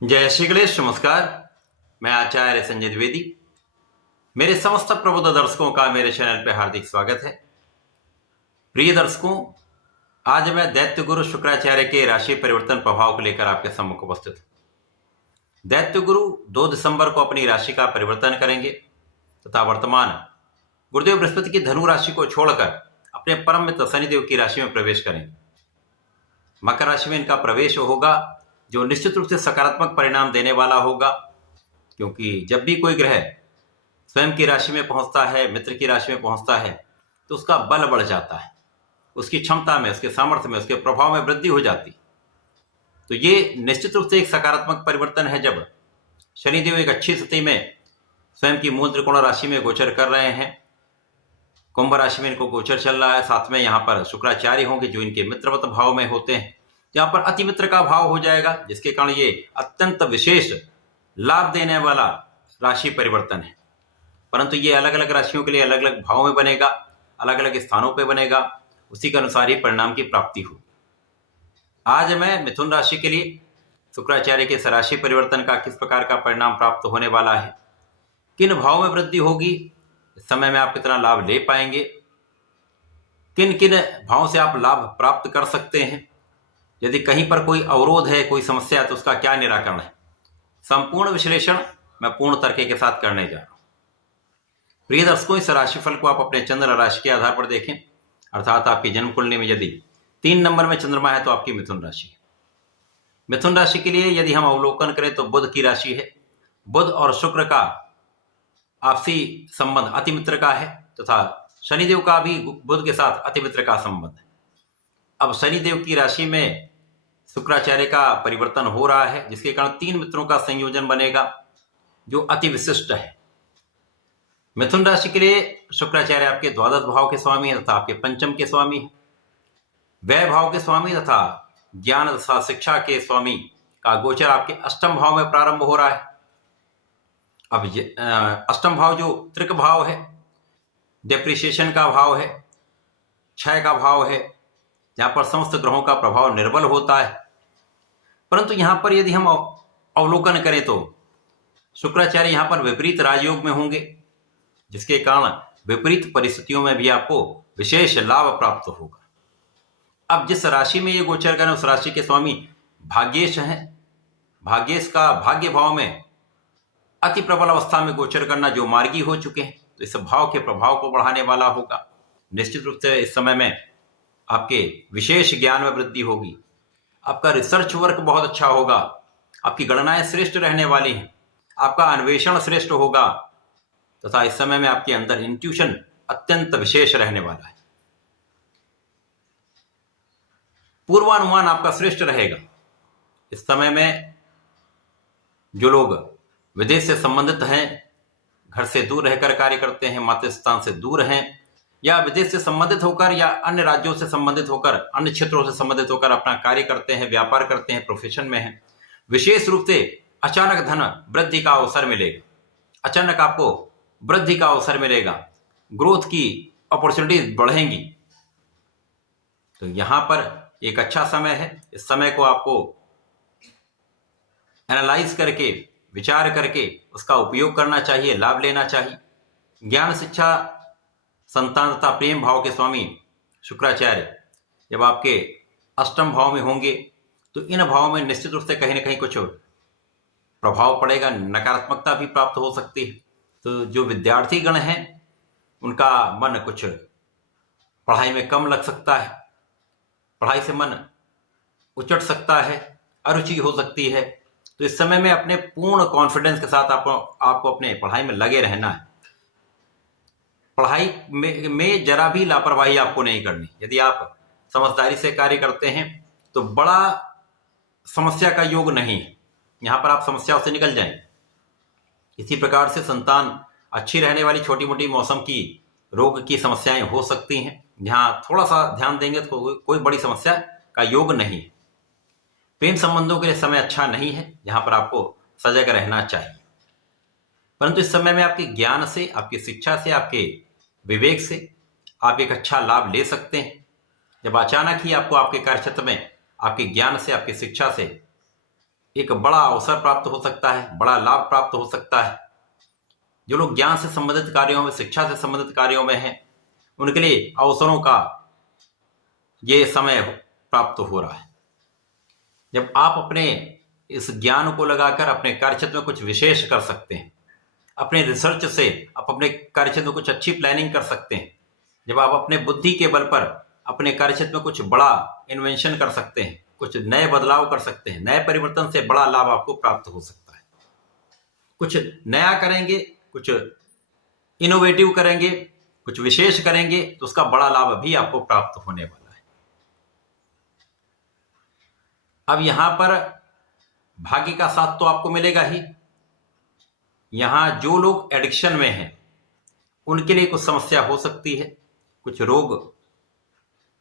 जय श्री गणेश। नमस्कार। मैं आचार्य संजय द्विवेदी। मेरे समस्त प्रबुद्ध दर्शकों का मेरे चैनल पर हार्दिक स्वागत है। प्रिय दर्शकों, आज मैं दैत्य गुरु शुक्राचार्य के राशि परिवर्तन प्रभाव को लेकर आपके सम्मुख उपस्थित हूं। दैत्य गुरु 2 दिसंबर को अपनी राशि का परिवर्तन करेंगे तथा वर्तमान गुरुदेव बृहस्पति की धनु राशि को छोड़कर अपने परम मित्र शनिदेव की राशि में प्रवेश करेंगे। मकर राशि में इनका प्रवेश होगा जो निश्चित रूप से सकारात्मक परिणाम देने वाला होगा, क्योंकि जब भी कोई ग्रह स्वयं की राशि में पहुंचता है, मित्र की राशि में पहुंचता है, तो उसका बल बढ़ जाता है, उसकी क्षमता में, उसके सामर्थ्य में, उसके प्रभाव में वृद्धि हो जाती। तो ये निश्चित रूप से एक सकारात्मक परिवर्तन है जब शनिदेव एक अच्छी स्थिति में स्वयं की मूल त्रिकोण राशि में गोचर कर रहे हैं। कुंभ राशि में इनको गोचर चल रहा है, साथ में यहाँ पर शुक्राचार्य होंगे जो इनके मित्रवत भाव में होते हैं। यहाँ पर अति मित्र का भाव हो जाएगा, जिसके कारण ये अत्यंत विशेष लाभ देने वाला राशि परिवर्तन है। परंतु ये अलग अलग राशियों के लिए अलग अलग भाव में बनेगा, अलग अलग स्थानों पे बनेगा, उसी के अनुसार ही परिणाम की प्राप्ति हो। आज मैं मिथुन राशि के लिए शुक्राचार्य के इस राशि परिवर्तन का किस प्रकार का परिणाम प्राप्त होने वाला है, किन भाव में वृद्धि होगी, इस समय में आप कितना लाभ ले पाएंगे, किन किन भावों से आप लाभ प्राप्त कर सकते हैं, यदि कहीं पर कोई अवरोध है, कोई समस्या है, तो उसका क्या निराकरण है, संपूर्ण विश्लेषण मैं पूर्ण तर्क के साथ करने जा रहा हूं। प्रिय दर्शकों, इस राशिफल को आप अपने चंद्र राशि के आधार पर देखें, अर्थात आपकी जन्म कुंडली में यदि 3 नंबर में चंद्रमा है तो आपकी मिथुन राशि है। मिथुन राशि के लिए यदि हम अवलोकन करें तो बुध की राशि है। बुध और शुक्र का आपसी संबंध अति मित्र का है तथा शनिदेव का भी बुध के साथ अति मित्र का संबंध है। अब शनिदेव की राशि में शुक्राचार्य का परिवर्तन हो रहा है, जिसके कारण 3 मित्रों का संयोजन बनेगा जो अति विशिष्ट है। मिथुन राशि के लिए शुक्राचार्य आपके द्वादश भाव के स्वामी है तथा आपके पंचम के स्वामी है, व्यय भाव के स्वामी तथा ज्ञान तथा शिक्षा के स्वामी का गोचर आपके अष्टम भाव में प्रारंभ हो रहा है। अब अष्टम भाव जो त्रिक भाव है, डेप्रिसिएशन का भाव है, क्षय का भाव है, जहां पर समस्त ग्रहों का प्रभाव निर्बल होता है। परंतु यहां पर यदि हम अवलोकन करें तो शुक्राचार्य यहां पर विपरीत राजयोग में होंगे, जिसके कारण विपरीत परिस्थितियों में भी आपको विशेष लाभ प्राप्त होगा। अब जिस राशि में ये गोचर करें उस राशि के स्वामी भाग्येश हैं। भाग्येश का भाग्य भाव में अति प्रबल अवस्था में गोचर करना जो मार्गी हो चुके हैं, तो इस भाव के प्रभाव को बढ़ाने वाला होगा। निश्चित रूप से इस समय में आपके विशेष ज्ञान में वृद्धि होगी, आपका रिसर्च वर्क बहुत अच्छा होगा, आपकी गणनाएं श्रेष्ठ रहने वाली हैं, आपका अन्वेषण श्रेष्ठ होगा तथा इस समय में आपके अंदर इंट्यूशन अत्यंत विशेष रहने वाला है। पूर्वानुमान आपका श्रेष्ठ रहेगा। इस समय में जो लोग विदेश से संबंधित हैं, घर से दूर रहकर कार्य करते हैं, मातृ स्थान से दूर हैं, या विदेश से संबंधित होकर या अन्य राज्यों से संबंधित होकर, अन्य क्षेत्रों से संबंधित होकर अपना कार्य करते हैं, व्यापार करते हैं, प्रोफेशन में हैं, विशेष रूप से अचानक धन वृद्धि का अवसर मिलेगा। अचानक आपको वृद्धि का अवसर मिलेगा, ग्रोथ की अपॉर्चुनिटीज बढ़ेंगी। तो यहां पर एक अच्छा समय है। इस समय को आपको एनालाइज करके, विचार करके उसका उपयोग करना चाहिए, लाभ लेना चाहिए। ज्ञान शिक्षा संतान तथा प्रेम भाव के स्वामी शुक्राचार्य जब आपके अष्टम भाव में होंगे तो इन भावों में निश्चित रूप से कहीं ना कहीं कुछ प्रभाव पड़ेगा, नकारात्मकता भी प्राप्त हो सकती है। तो जो विद्यार्थी गण हैं उनका मन कुछ पढ़ाई में कम लग सकता है, पढ़ाई से मन उचट सकता है, अरुचि हो सकती है। तो इस समय में अपने पूर्ण कॉन्फिडेंस के साथ आपको अपने पढ़ाई में लगे रहना है। पढ़ाई में जरा भी लापरवाही आपको नहीं करनी। यदि आप समझदारी से कार्य करते हैं तो बड़ा समस्या का योग नहीं है, यहां पर आप समस्याओं से निकल जाएंगे। इसी प्रकार से संतान अच्छी रहने वाली, छोटी मोटी मौसम की रोग की समस्याएं हो सकती हैं, जहां थोड़ा सा ध्यान देंगे तो कोई बड़ी समस्या का योग नहीं है। प्रेम संबंधों के लिए समय अच्छा नहीं है, जहां पर आपको सजग रहना चाहिए। परंतु इस समय में आपके ज्ञान से, आपकी शिक्षा से, आपके विवेक से आप एक अच्छा लाभ ले सकते हैं। जब अचानक ही आपको आपके कार्यक्षेत्र में आपके ज्ञान से, आपकी शिक्षा से एक बड़ा अवसर प्राप्त हो सकता है, बड़ा लाभ प्राप्त हो सकता है। जो लोग ज्ञान से संबंधित कार्यों में, शिक्षा से संबंधित कार्यों में हैं, उनके लिए अवसरों का ये समय प्राप्त हो रहा है। जब आप अपने इस ज्ञान को लगाकर अपने कार्यक्षेत्र में कुछ विशेष कर सकते हैं, अपने रिसर्च से आप अपने कार्यक्षेत्र में कुछ अच्छी प्लानिंग कर सकते हैं, जब आप अपने बुद्धि के बल पर अपने कार्यक्षेत्र में कुछ बड़ा इन्वेंशन कर सकते हैं, कुछ नए बदलाव कर सकते हैं, नए परिवर्तन से बड़ा लाभ आपको प्राप्त हो सकता है। कुछ नया करेंगे, कुछ इनोवेटिव करेंगे, कुछ विशेष करेंगे तो उसका बड़ा लाभ भी आपको प्राप्त होने वाला है। अब यहां पर भाग्य का साथ तो आपको मिलेगा ही। यहां जो लोग एडिक्शन में हैं उनके लिए कुछ समस्या हो सकती है, कुछ रोग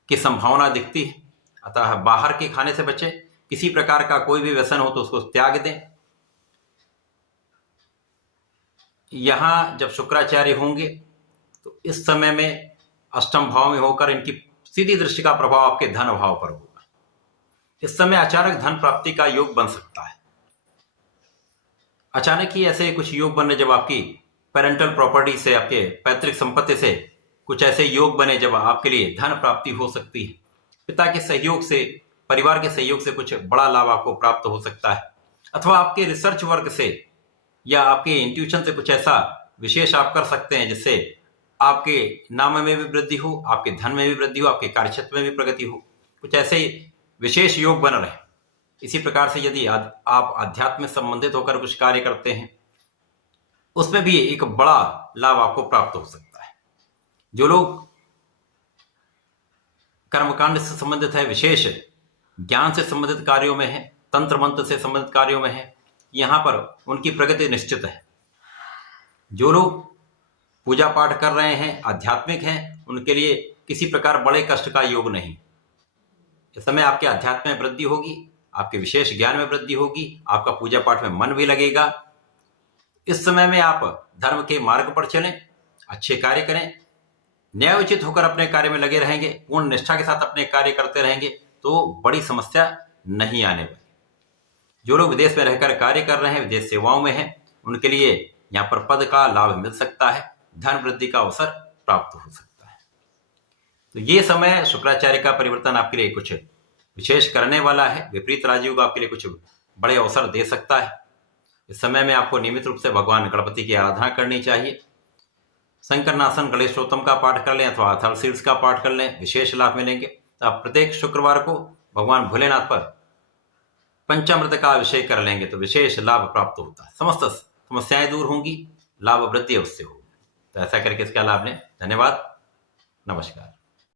की संभावना दिखती है। अतः बाहर के खाने से बचें, किसी प्रकार का कोई भी व्यसन हो तो उसको त्याग दें। यहां जब शुक्राचार्य होंगे तो इस समय में अष्टम भाव में होकर इनकी सीधी दृष्टि का प्रभाव आपके धन भाव पर होगा। इस समय अचानक धन प्राप्ति का योग बन सकता है। अचानक ही ऐसे कुछ योग बने जब आपकी पेरेंटल प्रॉपर्टी से, आपके पैतृक संपत्ति से कुछ ऐसे योग बने जब आपके लिए धन प्राप्ति हो सकती है। पिता के सहयोग से, परिवार के सहयोग से कुछ बड़ा लाभ आपको प्राप्त हो सकता है, अथवा आपके रिसर्च वर्क से या आपके इंट्यूशन से कुछ ऐसा विशेष आप कर सकते हैं जिससे आपके नाम में भी वृद्धि हो, आपके धन में भी वृद्धि हो, आपके कार्यक्षेत्र में भी प्रगति हो। कुछ ऐसे विशेष योग बन रहे हैं। इसी प्रकार से यदि आप अध्यात्म से संबंधित होकर कुछ कार्य करते हैं उसमें भी एक बड़ा लाभ आपको प्राप्त हो सकता है। जो लोग कर्मकांड से संबंधित है, विशेष ज्ञान से संबंधित कार्यों में है, तंत्र मंत्र से संबंधित कार्यों में है, यहां पर उनकी प्रगति निश्चित है। जो लोग पूजा पाठ कर रहे हैं, आध्यात्मिक हैं, उनके लिए किसी प्रकार बड़े कष्ट का योग नहीं। इस समय आपके अध्यात्म में वृद्धि होगी, आपके विशेष ज्ञान में वृद्धि होगी, आपका पूजा पाठ में मन भी लगेगा। इस समय में आप धर्म के मार्ग पर चलें, अच्छे कार्य करें, न्यायोचित होकर अपने कार्य में लगे रहेंगे, पूर्ण निष्ठा के साथ अपने कार्य करते रहेंगे तो बड़ी समस्या नहीं आने वाली। जो लोग विदेश में रहकर कार्य कर रहे हैं, विदेश सेवाओं में हैं, उनके लिए यहाँ पर पद का लाभ मिल सकता है, धन वृद्धि का अवसर प्राप्त हो सकता है। तो ये समय शुक्राचार्य का परिवर्तन आपके लिए कुछ विशेष करने वाला है। विपरीत राजयोग आपके लिए कुछ बड़े अवसर दे सकता है। इस समय में आपको नियमित रूप से भगवान गणपति की आराधना करनी चाहिए। संकरनासन गणेशोत्तम का पाठ कर लें अथवा अथर्व शीर्ष का पाठ कर लें, विशेष लाभ मिलेंगे। तो आप प्रत्येक शुक्रवार को भगवान भोलेनाथ पर पंचामृत का अभिषेक कर लेंगे तो विशेष लाभ प्राप्त होता है। समस्त समस्याएं दूर होंगी, लाभ वृद्धि उससे होगी। तो ऐसा करके इसका लाभ लें। धन्यवाद, नमस्कार।